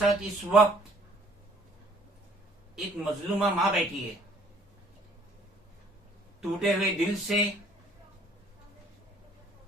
साथ इस वक्त एक मजलूमा मां बैठी है, टूटे हुए दिल से,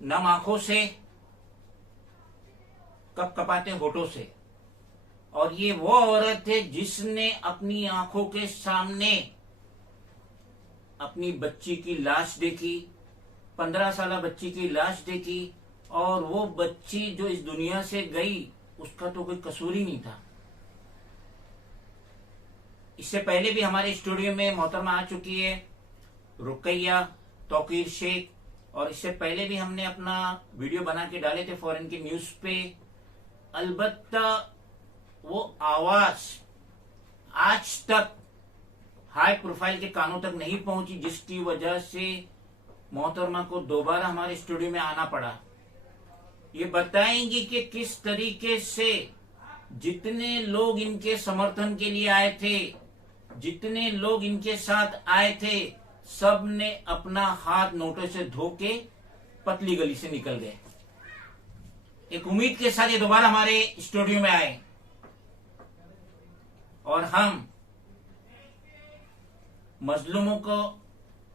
नम आंखों से, कपकपाते होठों से। और ये वो औरत है जिसने अपनी आंखों के सामने अपनी बच्ची की लाश देखी, 15 साल बच्ची की लाश देखी, और वो बच्ची जो इस दुनिया से गई उसका तो कोई कसूर ही नहीं था। इससे पहले भी हमारे स्टूडियो में मोहतरमा आ चुकी है रुकैया तौकीर शेख, और इससे पहले भी हमने अपना वीडियो बना के डाले थे फॉरेन की न्यूज पे। अलबत्ता वो आवाज आज तक हाई प्रोफाइल के कानों तक नहीं पहुंची, जिसकी वजह से मोहतरमा को दोबारा हमारे स्टूडियो में आना पड़ा। ये बताएंगी कि किस तरीके से जितने लोग इनके समर्थन के लिए आए थे, जितने लोग इनके साथ आए थे, सब ने अपना हाथ नोटों से धो के पतली गली से निकल गए। एक उम्मीद के साथ ये दोबारा हमारे स्टूडियो में आए और हम मजलूमों को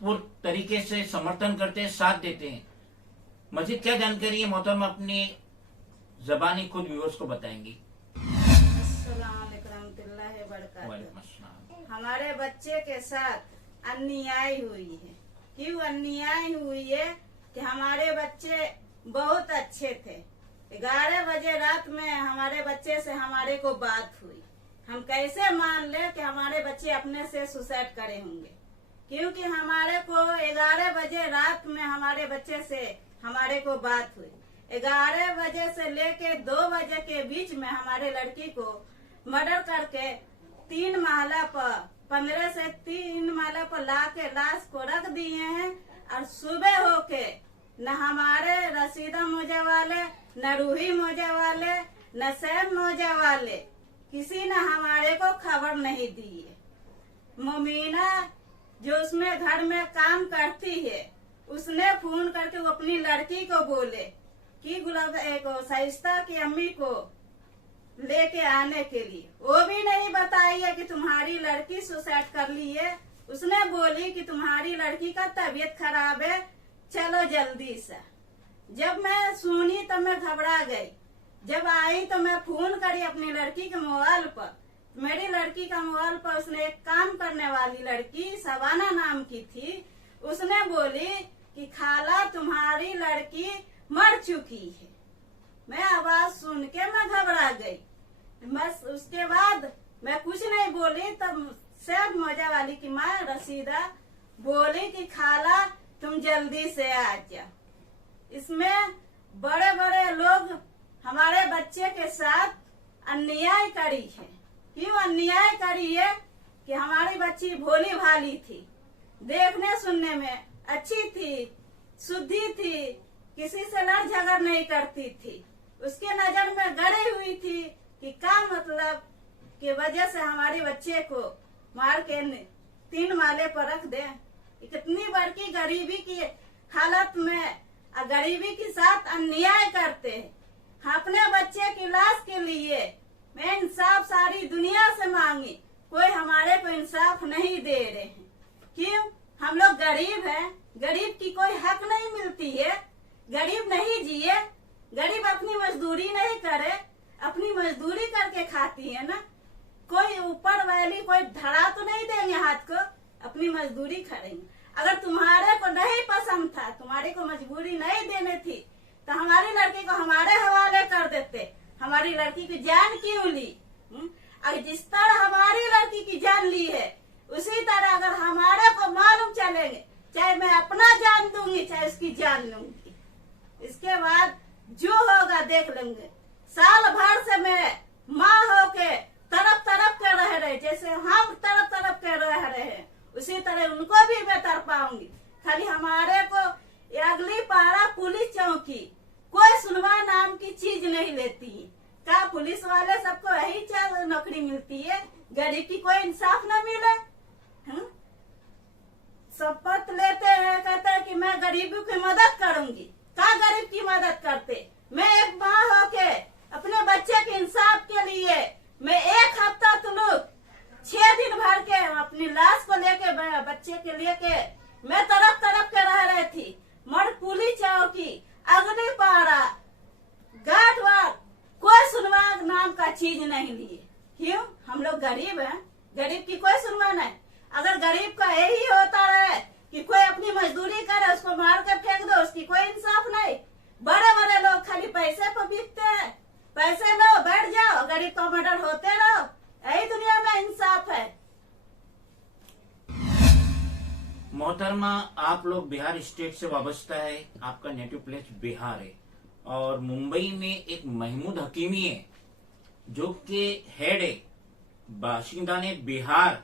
पूर्ण तरीके से समर्थन करते हैं, साथ देते हैं। मजीद क्या जानकारी है मोहतरम अपनी जबानी खुद व्यूअर्स को बताएंगी। हमारे बच्चे के साथ अन्याय हुई है। क्यों अन्याय हुई है कि हमारे बच्चे बहुत अच्छे थे। 11 बजे रात में हमारे बच्चे से हमारे को बात हुई। हम कैसे मान ले कि हमारे बच्चे अपने से सुसाइड करे होंगे, क्योंकि हमारे को 11 बजे रात में हमारे बच्चे से हमारे को बात हुई। 11 बजे से लेके 2 बजे के बीच में हमारे लड़की को मर्डर करके 3 महला पर 15 से 3 महला पर ला के लाश को रख दिए हैं। और सुबह होके न हमारे रसीदा मोजा वाले, न रूही मोजा वाले, न सैम मोजा वाले किसी ने हमारे को खबर नहीं दी है। मोमीना जो उसमें घर में काम करती है, उसने फोन करके वो अपनी लड़की को बोले कि गुलाब शाइस्ता की अम्मी को लेके आने के लिए। वो भी नहीं बताई है कि तुम्हारी लड़की सुसाइड कर ली है। उसने बोली कि तुम्हारी लड़की का तबीयत खराब है, चलो जल्दी से। जब मैं सुनी तो मैं घबरा गई। जब आई तो मैं फोन करी अपनी लड़की के मोबाइल पर। मेरी लड़की का मोबाइल पर उसने एक काम करने वाली लड़की सवाना नाम की थी, उसने बोली कि खाला तुम्हारी लड़की मर चुकी है। मैं आवाज सुन के मैं घबरा गई। बस उसके बाद मैं कुछ नहीं बोली। तब सब मजा वाली की माँ रसीदा बोली कि खाला तुम जल्दी से आ जाओ। इसमें बड़े बड़े लोग हमारे बच्चे के साथ अन्याय करी है। क्यों अन्याय करी है कि हमारी बच्ची भोली भाली थी, देखने सुनने में अच्छी थी, शुद्धि थी, किसी से लड़ झगड़ नहीं करती थी। उसके नजर में गड़ी हुई थी कि क्या मतलब की वजह से हमारे बच्चे को मार के 3 माले पर रख दे। कितनी बड़ी गरीबी की हालत में गरीबी के साथ अन्याय करते हैं। अपने बच्चे की लाश के लिए मैं इंसाफ सारी दुनिया से मांगी, कोई हमारे को इंसाफ नहीं दे रहे हैं। क्यों? हम लोग गरीब हैं, गरीब की कोई हक नहीं मिलती है। गरीब नहीं जिए, गरीब अपनी मजदूरी नहीं करे, अपनी मजदूरी करके खाती है ना। कोई ऊपर वाली कोई धड़ा तो नहीं देंगे हाथ को, अपनी मजदूरी करेंगे। अगर तुम्हारे को नहीं पसंद था, तुम्हारे को मजबूरी नहीं देने थी, तो हमारी लड़की को हमारे हवाले कर देते। हमारी लड़की की जान क्यों ली? अगर जिस तरह हमारी लड़की की जान ली है, उसी तरह अगर हमारे को मालूम चलेंगे, चाहे मैं अपना जान दूंगी, चाहे उसकी जान लूंगी। इसके बाद जो होगा देख लेंगे। साल भर से मैं माँ होके तरफ तरफ के रह रहे, जैसे हम तरफ तरफ के रह रहे हैं, उसी तरह उनको भी मैं तरपाऊंगी। खाली हमारे को अगली पारा पुलिस चौकी कोई सुनवा नाम की चीज नहीं लेती है। क्या पुलिस वाले सबको यही नौकरी मिलती है? गरीब की कोई इंसाफ न मिले? शपथ लेते हैं, कहते हैं कि मैं गरीबों की मदद करूंगी। क्या गरीब की मदद करते? मैं एक माँ होके अपने बच्चे के इंसाफ के लिए मैं एक हफ्ता तो लोग 6 दिन भर के अपनी लाश को लेके बच्चे के लेके मैं तड़प तड़प के रह रही थी। मर पुलिस चौकी, अग्नि पारा, गाटवार, कोई सुनवाई नाम का चीज नहीं लिए। क्यों? हम लोग गरीब हैं, गरीब की कोई सुनवाई नहीं। अगर गरीब का यही होता रहे कि कोई अपनी मजदूरी करे, उसको मार के फेंक दो, उसकी कोई इंसाफ नहीं। बड़े बड़े लोग खाली पैसे पर बिकते हैं, पैसे लो बैठ जाओ, गरीब का मर्डर होते रहो। यही दुनिया में इंसाफ है। मोहतरमा, आप लोग बिहार स्टेट से वाबस्ता है, आपका नेटिव प्लेस बिहार है और मुंबई में एक महमूद हकीमी है जो कि हेड है, बाशिंदा ने बिहार,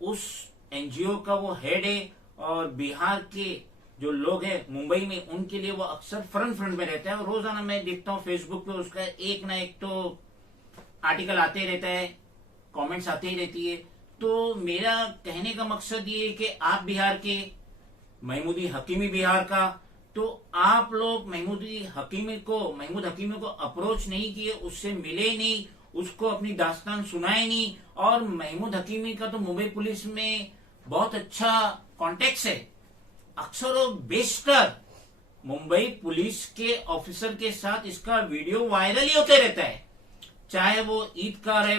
उस एनजीओ का वो हेड है और बिहार के जो लोग हैं मुंबई में उनके लिए वो अक्सर फ्रंट में रहता है। और रोजाना मैं देखता हूँ फेसबुक पे उसका एक ना एक तो आर्टिकल आते ही रहता है, कमेंट्स आते ही रहती है। तो मेरा कहने का मकसद ये है कि आप बिहार के, महमूदी हकीमी बिहार का, तो आप लोग महमूद हकीमी को अप्रोच नहीं किए, उससे मिले नहीं, उसको अपनी दास्तान सुनाए नहीं। और महमूद हकीमी का तो मुंबई पुलिस में बहुत अच्छा कॉन्टेक्ट है, अक्सर वो बेशतर मुंबई पुलिस के ऑफिसर के साथ इसका वीडियो वायरल ही होते रहता है, चाहे वो ईद का रहे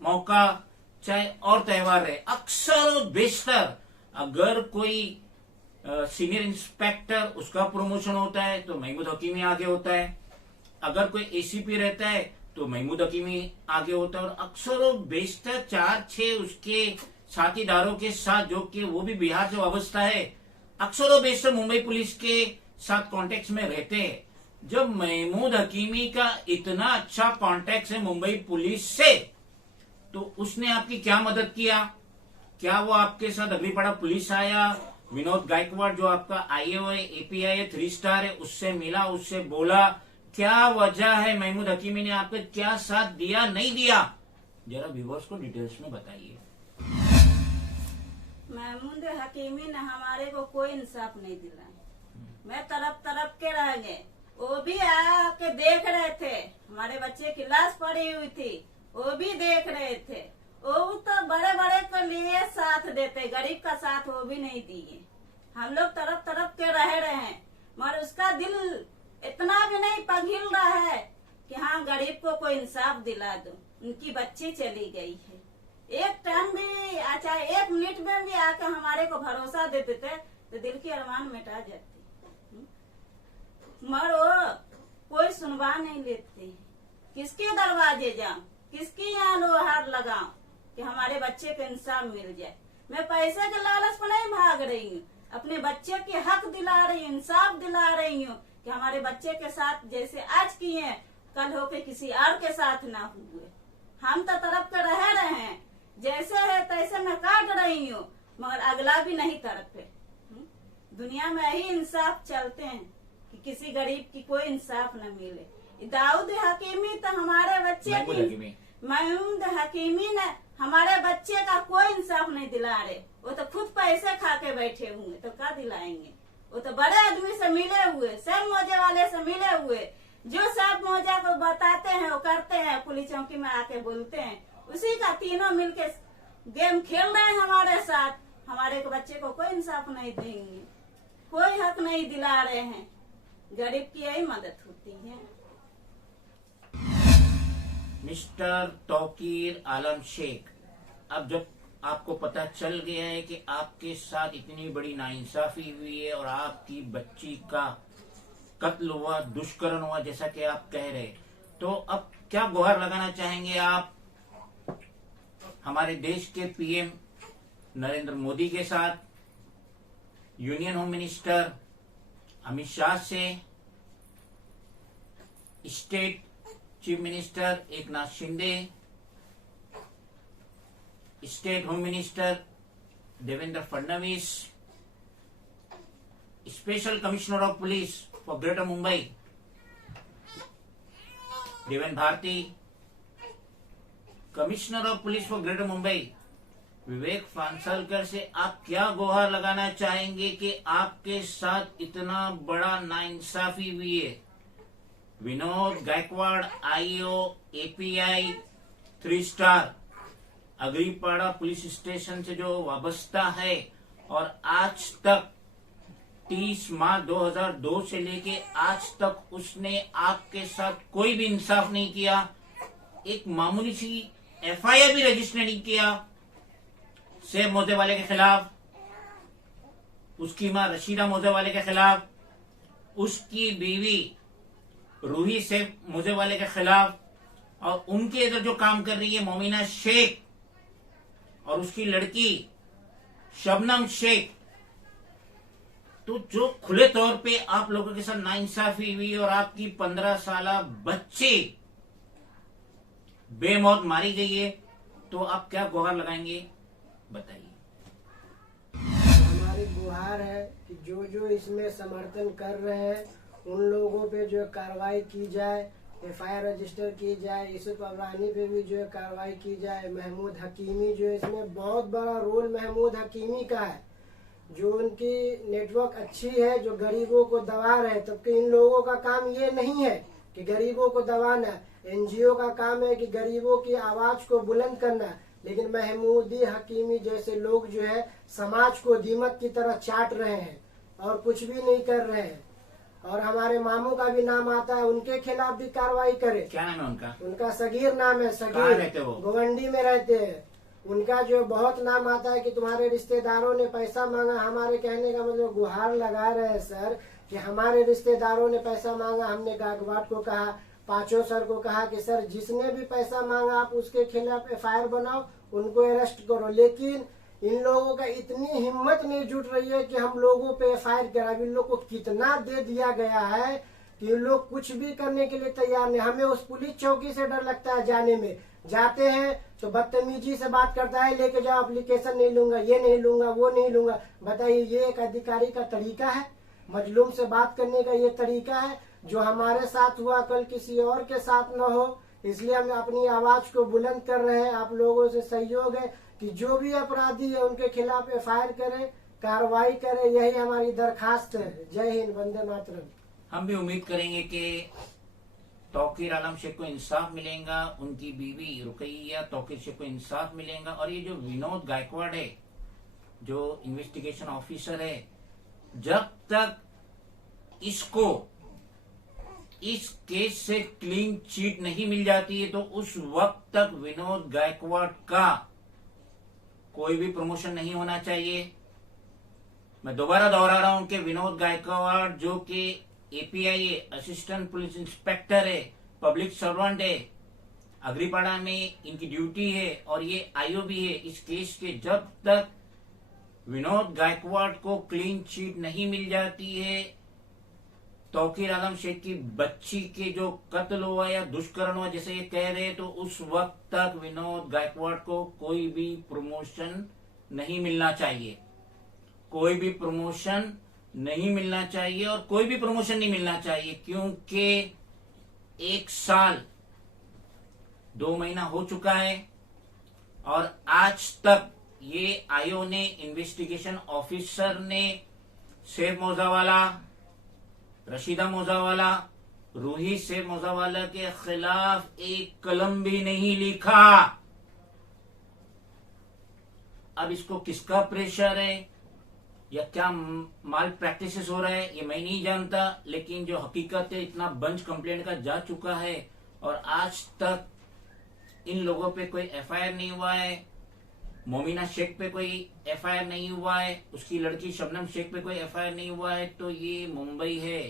मौका, चाहे और त्योहार रहे। अक्सर बेशतर अगर कोई सीनियर इंस्पेक्टर उसका प्रमोशन होता है तो महमूद हकीमी आगे होता है, अगर कोई एसीपी रहता है तो महमूद हकीमी आगे होता है। और अक्सर बेशतर 4-6 उसके साथीदारों के साथ, जो कि वो भी बिहार से वाबस्ता है, अक्सर बेशतर मुंबई पुलिस के साथ कॉन्टेक्ट में रहते हैं। जब महमूद हकीमी का इतना अच्छा कॉन्टेक्ट है मुंबई पुलिस से, तो उसने आपकी क्या मदद किया? क्या वो आपके साथ अग्निपाड़ा पुलिस आया, विनोद गायकवाड़ जो आपका आईए है, एपीआई है, 3 स्टार है, उससे मिला, उससे बोला? क्या वजह है? महमूद हकीमी ने आपके क्या साथ दिया, नहीं दिया? जरा व्यूअर्स को डिटेल्स में बताइए। महमूद हकीमी ने हमारे को कोई इंसाफ नहीं दिलाया। मैं तड़प के रह गए। वो भी आके देख रहे थे, हमारे बच्चे की लाश पड़ी हुई थी, वो भी देख रहे थे। वो तो बड़े बड़े के लिए साथ देते, गरीब का साथ वो भी नहीं दिए। हम लोग तड़प के रह रहे हैं, मगर उसका दिल इतना भी नहीं पिघल रहा है कि हाँ गरीब को कोई इंसाफ दिला दो। उनकी बच्ची चली गई है, एक टाइम भी, अच्छा 1 मिनट में भी आके हमारे को भरोसा देते थे तो दिल की अरमान मिटा जाती, मगर वो कोई सुनवा नहीं लेते। किसके दरवाजे जाऊं, किसकी यहाँ लोहार लगाऊं कि हमारे बच्चे को इंसाफ मिल जाए? मैं पैसे के लालच पर नहीं भाग रही हूँ, अपने बच्चे के हक दिला रही हूँ, इंसाफ दिला रही हूँ कि हमारे बच्चे के साथ जैसे आज किए कल होके किसी और के साथ ना हुए। हम तो तड़प के रह रहे हैं, जैसे है तैसे मैं काट रही हूँ, मगर अगला भी नहीं तड़पे। दुनिया में यही इंसाफ चलते हैं कि किसी गरीब की कोई इंसाफ न मिले। दाऊद हकीमी तो हमारे बच्चे की, महमूद हकीमी ने हमारे बच्चे का कोई इंसाफ नहीं दिला रहे। वो तो खुद पैसे खा के बैठे हुए, तो क्या दिलाएंगे? वो तो बड़े आदमी से मिले हुए, सब मौजे वाले से मिले हुए, जो सब मौजा को बताते हैं वो करते हैं, पुलिस चौकी में आके बोलते हैं, उसी का तीनों मिलके गेम खेल रहे हैं हमारे साथ। हमारे को बच्चे को कोई इंसाफ नहीं देंगे, कोई हक नहीं दिला रहे हैं। गरीब की यही मदद होती है। मिस्टर तौकीर आलम शेख, अब जब आपको पता चल गया है कि आपके साथ इतनी बड़ी नाइंसाफी हुई है और आपकी बच्ची का कत्ल हुआ, दुष्कर्म हुआ जैसा कि आप कह रहे, तो अब क्या गुहार लगाना चाहेंगे आप हमारे देश के पीएम नरेंद्र मोदी के साथ, union home minister Amit Shah से, state chief minister Eknath Shinde, state home minister Devendra Fadnavis, special commissioner of police for greater Mumbai Deven Bharti, commissioner of police for greater Mumbai Vivek Phansalkar से आप क्या गुहार लगाना चाहेंगे कि आपके साथ इतना बड़ा नाइंसाफी हुई है? Vinod Gaikwad, IO, API, 3 star Agripada police station से जो वाबस्ता है और आज तक 30 मार्च 2002 से लेके आज तक उसने आपके साथ कोई भी इंसाफ नहीं किया, एक मामूली सी एफआईआर भी रजिस्टर नहीं किया सेब मोजेवाले के खिलाफ, उसकी मां रशीदा मोजेवाले के खिलाफ, उसकी बीवी रूही सेब मोजेवाले के खिलाफ, और उनके इधर जो काम कर रही है मोमिना शेख और उसकी लड़की शबनम शेख। तो जो खुले तौर पे आप लोगों के साथ नाइंसाफी हुई और आपकी 15 साल बच्ची बेमौत मारी गई है, तो आप क्या गुहार लगाएंगे बताइए। हमारी गुहार है कि जो जो इसमें समर्थन कर रहे हैं उन लोगों पे जो कार्रवाई की जाए, एफआईआर रजिस्टर की जाए, यूसुफ अबरानी पे भी जो है कार्रवाई की जाए। महमूद हकीमी जो है, इसमें बहुत बड़ा रोल महमूद हकीमी का है, जो उनकी नेटवर्क अच्छी है, जो गरीबों को दबा रहे। तब इन लोगों का काम ये नहीं है कि गरीबों को दबाना, एनजीओ का काम है कि गरीबों की आवाज को बुलंद करना। लेकिन महमूदी हकीमी जैसे लोग जो है समाज को दीमक की तरह चाट रहे हैं और कुछ भी नहीं कर रहे हैं। और हमारे मामू का भी नाम आता है, उनके खिलाफ भी कार्रवाई करे। क्या नाम है उनका? उनका सगीर नाम है, कहाँ रहते सगीर वो? गोवंडी में रहते हैं। उनका जो बहुत नाम आता है कि तुम्हारे रिश्तेदारों ने पैसा मांगा। हमारे कहने का मतलब गुहार लगा रहे हैं सर कि हमारे रिश्तेदारों ने पैसा मांगा। हमने गागवाट को कहा, पांचों सर को कहा कि सर जिसने भी पैसा मांगा आप उसके खिलाफ एफआईआर बनाओ, उनको अरेस्ट करो। लेकिन इन लोगों का इतनी हिम्मत नहीं जुट रही है कि हम लोगों पे एफआईआर करा। इन लोग को कितना दे दिया गया है कि इन लोग कुछ भी करने के लिए तैयार नहीं। हमें उस पुलिस चौकी से डर लगता है जाने में। जाते हैं तो बदतमीजी से बात करता है, लेके जाओ एप्लीकेशन नहीं लूंगा, ये नहीं लूंगा, वो नहीं लूंगा। बताइए ये एक अधिकारी का तरीका है? मजलूम से बात करने का ये तरीका है? जो हमारे साथ हुआ कल किसी और के साथ न हो, इसलिए हम अपनी आवाज को बुलंद कर रहे हैं। आप लोगों से सहयोग है कि जो भी अपराधी है उनके खिलाफ एफआईआर करें, कार्रवाई करें। यही हमारी दरखास्त है। जय हिंद, वंदे मातरम। हम भी उम्मीद करेंगे कि तौकीर आलम शेख को इंसाफ मिलेगा, उनकी बीवी रुकैया तौकीर शेख को इंसाफ मिलेगा। और ये जो विनोद गायकवाड़ है, जो इन्वेस्टिगेशन ऑफिसर है, जब तक इसको इस केस से क्लीन चीट नहीं मिल जाती है तो उस वक्त तक विनोद गायकवाड़ का कोई भी प्रमोशन नहीं होना चाहिए। मैं दोबारा दोहरा रहा हूं कि विनोद गायकवाड़ जो कि एपीआई है, असिस्टेंट पुलिस इंस्पेक्टर है, पब्लिक सर्वेंट है, अग्रीपाड़ा में इनकी ड्यूटी है और ये आईओ भी है इस केस के। जब तक विनोद गायकवाड़ को क्लीन चीट नहीं मिल जाती है, तौकीर आलम शेख की बच्ची के जो कत्ल हुआ या दुष्कर्म हुआ जैसे ये कह रहे, तो उस वक्त तक विनोद गायकवाड़ को कोई भी प्रमोशन नहीं मिलना चाहिए। कोई भी प्रमोशन नहीं मिलना चाहिए और कोई भी प्रमोशन नहीं मिलना चाहिए, क्योंकि 1 साल 2 महीना हो चुका है और आज तक ये आईओ ने, इन्वेस्टिगेशन ऑफिसर ने सेब मोजावाला, रशीदा मोजावाला, रूही सेब मोजावाला के खिलाफ एक कलम भी नहीं लिखा। अब इसको किसका प्रेशर है या क्या माल प्रैक्टिसेस हो रहा है ये मैं नहीं जानता, लेकिन जो हकीकत है इतना बंच कंप्लेंट का जा चुका है और आज तक इन लोगों पे कोई एफआईआर नहीं हुआ है। मोमिना शेख पे कोई एफआईआर नहीं हुआ है, उसकी लड़की शबनम शेख पे कोई एफआईआर नहीं हुआ है। तो ये मुंबई है,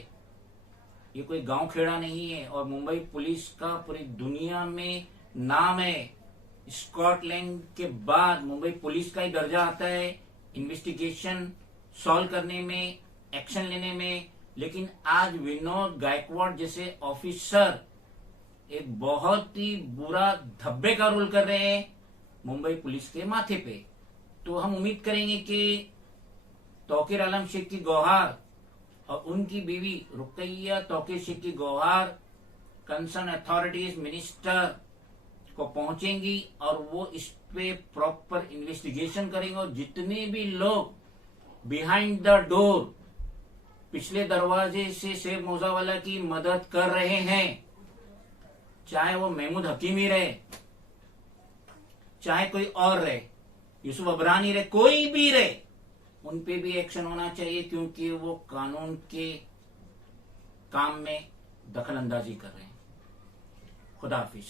ये कोई गांव खेड़ा नहीं है। और मुंबई पुलिस का पूरी दुनिया में नाम है। स्कॉटलैंड के बाद मुंबई पुलिस का ही दर्जा आता है इन्वेस्टिगेशन सॉल्व करने में, एक्शन लेने में। लेकिन आज विनोद गायकवाड़ जैसे ऑफिसर एक बहुत ही बुरा धब्बे का रोल कर रहे हैं मुंबई पुलिस के माथे पे। तो हम उम्मीद करेंगे कि तौकीर आलम शेख की गुहार और उनकी बीवी रुकैया तौकीर शेख की गुहार कंसर्न अथॉरिटीज, मिनिस्टर को पहुंचेंगी और वो इस पे प्रॉपर इन्वेस्टिगेशन करेंगे। और जितने भी लोग बिहाइंड द डोर, पिछले दरवाजे से सेब मोजावाला की मदद कर रहे हैं, चाहे वो महमूद हकीमी रहे, चाहे कोई और रहे, यूसुफ अबरानी रहे, कोई भी रहे, उन पे भी एक्शन होना चाहिए, क्योंकि वो कानून के काम में दखल अंदाजी कर रहे हैं। खुदा हाफिज।